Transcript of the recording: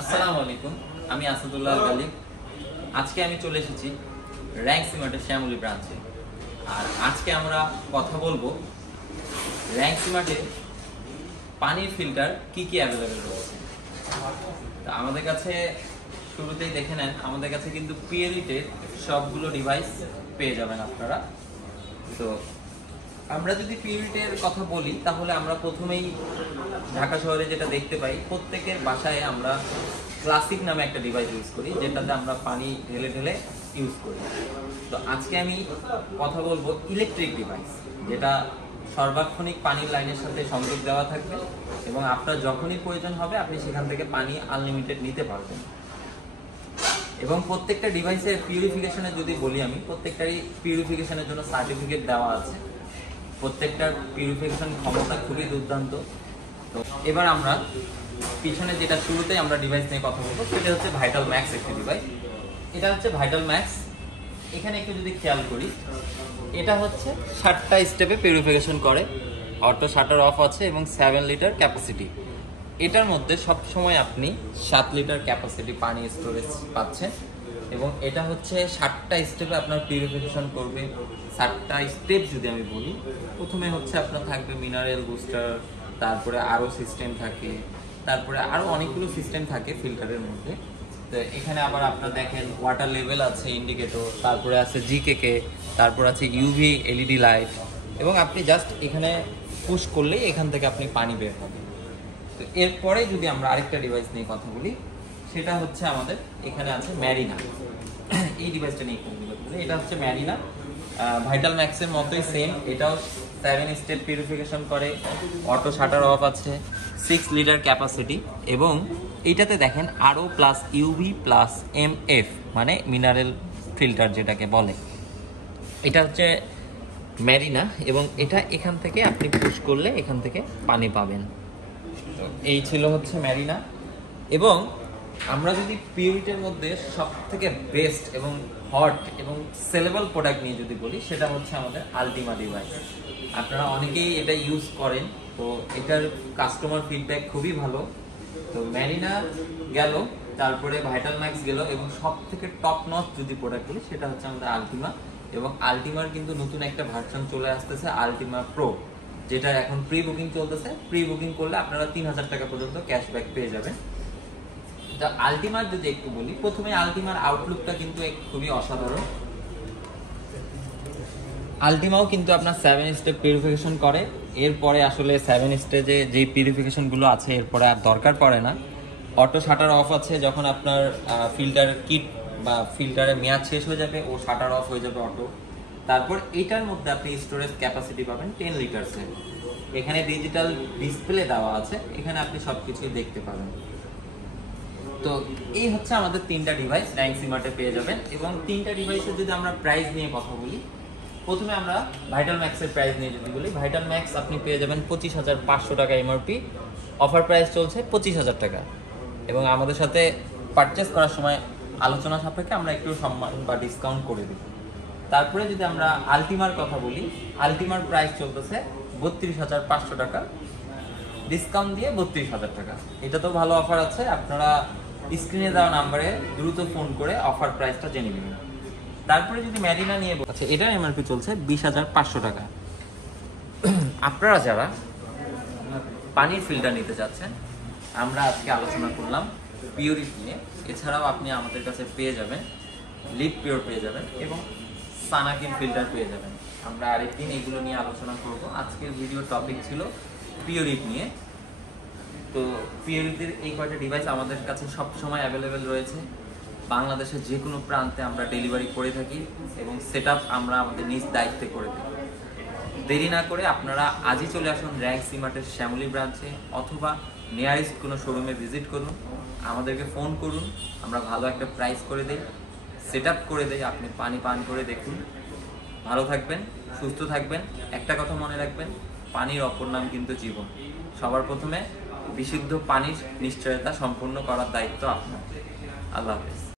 আসসালামু আলাইকুম, আমি আসাদুল্লাহ গালিব। আজকে আমি চলে এসেছি র্যাঙ্ক সিমার্টের শ্যামলী ব্রাঞ্চে। আর আজকে আমরা কথা বলবো র্যাঙ্ক সিমার্টে পানির ফিল্টার কি কি অ্যাভেলেবেল রয়েছে। তা আমাদের কাছে শুরুতেই দেখে নেন, আমাদের কাছে কিন্তু পিএলইটের সবগুলো ডিভাইস পেয়ে যাবেন আপনারা। তো আমরা যদি পিউরিটির কথা বলি তাহলে আমরা প্রথমেই ঢাকা শহরে যেটা দেখতে পাই, প্রত্যেকের বাসায় আমরা ক্লাসিক নামে একটা ডিভাইস ইউজ করি, যেটাতে আমরা পানি ঢেলে ঢেলে ইউজ করি। তো আজকে আমি কথা বলবো ইলেকট্রিক ডিভাইস, যেটা সর্বাক্ষণিক পানির লাইনের সাথে সংযোগ দেওয়া থাকবে এবং আপনার যখনই প্রয়োজন হবে আপনি সেখান থেকে পানি আনলিমিটেড নিতে পারবেন। এবং প্রত্যেকটা ডিভাইসের পিউরিফিকেশনের যদি বলি, আমি প্রত্যেকটারই পিউরিফিকেশনের জন্য সার্টিফিকেট দেওয়া আছে। প্রত্যেকটার পিউরিফিকেশন ক্ষমতা খুবই দুর্দান্ত। তো এবার আমরা পিছনে যেটা শুরুতে আমরা ডিভাইস নিয়ে কথা বলবো, সেটা হচ্ছে ভাইটাল ম্যাক্স একটি ডিভাইস। এটা হচ্ছে ভাইটাল ম্যাক্স। এখানে একটু যদি খেয়াল করি, এটা হচ্ছে 7টা স্টেপে পিউরিফিকেশন করে, অটো শাটার অফ আছে এবং 7 লিটার ক্যাপাসিটি। এটার মধ্যে সব সময় আপনি 7 লিটার ক্যাপাসিটি পানি স্টোরেজ পাচ্ছেন এবং এটা হচ্ছে 7টা স্টেপে আপনার পিউরিফিকেশন করবে। 7টা স্টেপ যদি আমি বলি, প্রথমে হচ্ছে আপনার থাকবে মিনারেল বুস্টার, তারপরে আরও সিস্টেম থাকে, তারপরে আরও অনেকগুলো সিস্টেম থাকে ফিল্টারের মধ্যে। তো এখানে আবার আপনার দেখেন ওয়াটার লেভেল আছে, ইন্ডিকেটর, তারপরে আছে জিকেকে, তারপর আছে ইউভি এলইডি লাইট এবং আপনি জাস্ট এখানে পুশ করলেই এখান থেকে আপনি পানি বের হবে। তো এরপরে যদি আমরা আরেকটা ডিভাইস নিয়ে কথা বলি, সেটা হচ্ছে আমাদের এখানে আছে ম্যারিনা। এই ডিভাইসটা নিয়ে কথা বলি, এটা হচ্ছে ম্যারিনা। ভাইটাল ম্যাক্সের মতোই সেম, এটাও 7 স্টেপ পিউরিফিকেশন করে, অটো শাটার অফ আছে, 6 লিটার ক্যাপাসিটি এবং এইটাতে দেখেন আরও প্লাস ইউভি প্লাস এমএফ মানে মিনারেল ফিল্টার যেটাকে বলে। এটা হচ্ছে ম্যারিনা এবং এটা এখান থেকে আপনি পুশ করলে এখান থেকে পানি পাবেন। তো এই ছিল হচ্ছে ম্যারিনা। এবং আমরা যদি পিউরিটির মধ্যে সব থেকে বেস্ট এবং হট এবং সেলেবল প্রোডাক্ট নিয়ে যদি বলি, সেটা হচ্ছে আমাদের আলটিমা ডিভাইস। আপনারা অনেকেই এটা ইউজ করেন, তো এটার কাস্টমার ফিডব্যাক খুবই ভালো। তো ম্যারিনা গেল, তারপরে ভাইটাল ম্যাক্স গেল এবং সব থেকে টপ নচ যদি প্রোডাক্ট বলি, সেটা হচ্ছে আমাদের আলটিমা। এবং আলটিমার কিন্তু নতুন একটা ভার্সন চলে আসতেছে, আলটিমা প্রো, যেটা এখন প্রি বুকিং চলতেছে। প্রি বুকিং করলে আপনারা 3000 টাকা পর্যন্ত ক্যাশব্যাক পেয়ে যাবেন। তো আলটিমার যদি একটু বলি, প্রথমে আলটিমার আউটলুকটা কিন্তু খুবই অসাধারণ। আলটিমাও কিন্তু আপনার 7 স্টেপ পিউরিফিকেশন করে। এরপরে আসলে 7 স্টেজে যে পিউরিফিকেশন গুলো আছে এরপরে আর দরকার পড়ে না। অটো শাটার অফ আছে, যখন আপনার ফিল্টার কিট বা ফিল্টারের মেয়াদ শেষ হয়ে যাবে ও শাটার অফ হয়ে যাবে অটো। তারপর এটার মধ্যে আপনি স্টোরেজ ক্যাপাসিটি পাবেন 10 লিটারসের। এখানে ডিজিটাল ডিসপ্লে দেওয়া আছে, এখানে আপনি সবকিছুই দেখতে পাবেন। তো এই হচ্ছে আমাদের 3টা ডিভাইস র্যাঙ্ক সিমার্টে পেয়ে যাবেন। এবং 3টা ডিভাইসের যদি আমরা প্রাইস নিয়ে কথা বলি, প্রথমে আমরা ভাইটাল ম্যাক্সের প্রাইস নিয়ে যদি বলি, ভাইটাল ম্যাক্স আপনি পেয়ে যাবেন 25,500 টাকা এমআরপি। অফার প্রাইস চলছে 25,000 টাকা এবং আমাদের সাথে পারচেস করার সময় আলোচনা সাপেক্ষে আমরা একটু সম্মান বা ডিসকাউন্ট করে দিই। তারপরে যদি আমরা আলটিমার কথা বলি, আলটিমার প্রাইস চলতেছে 32,500 টাকা, ডিসকাউন্ট দিয়ে 32,000 টাকা। এটা তো ভালো অফার আছে, আপনারা স্ক্রিনে দেওয়া নাম্বারে দ্রুত ফোন করে অফার প্রাইসটা জেনে নেবেন। তারপরে যদি ম্যারিনা নিয়ে আচ্ছা, এটার এমআরপি চলছে 20,500 টাকা। আপনারা যারা পানির ফিল্টার নিতে চাচ্ছেন, আমরা আজকে আলোচনা করলাম পিউরিটি নিয়ে। এছাড়াও আপনি আমাদের কাছে পেয়ে যাবেন লিপ পিওর পেয়ে যাবেন এবং সানাকিন ফিল্টার পেয়ে যাবেন। আমরা আরেকদিন এগুলো নিয়ে আলোচনা করব। আজকের ভিডিও টপিক ছিল পিউরিটি নিয়ে। তো পিউরিটির এই কয়টা ডিভাইস আমাদের কাছে সবসময় অ্যাভেলেবেল রয়েছে। বাংলাদেশের যে কোনো প্রান্তে আমরা ডেলিভারি করে থাকি এবং সেটআপ আমরা আমাদের নিজ দায়িত্বে করে থাকি। দেরি না করে আপনারা আজই চলে আসুন র্যাঙ্ক সিমার্টের শ্যামলী ব্রাঞ্চে, অথবা নিয়ারেস্ট কোনো শোরুমে ভিজিট করুন, আমাদেরকে ফোন করুন, আমরা ভালো একটা প্রাইস করে দিই, সেটআপ করে দিই, আপনি পানি পান করে দেখুন। ভালো থাকবেন, সুস্থ থাকবেন। একটা কথা মনে রাখবেন, পানির অপর নাম কিন্তু জীবন। সবার প্রথমে বিশুদ্ধ পানির নিশ্চয়তা সম্পূর্ণ করার দায়িত্ব আপনার। আল্লাহ হাফেজ।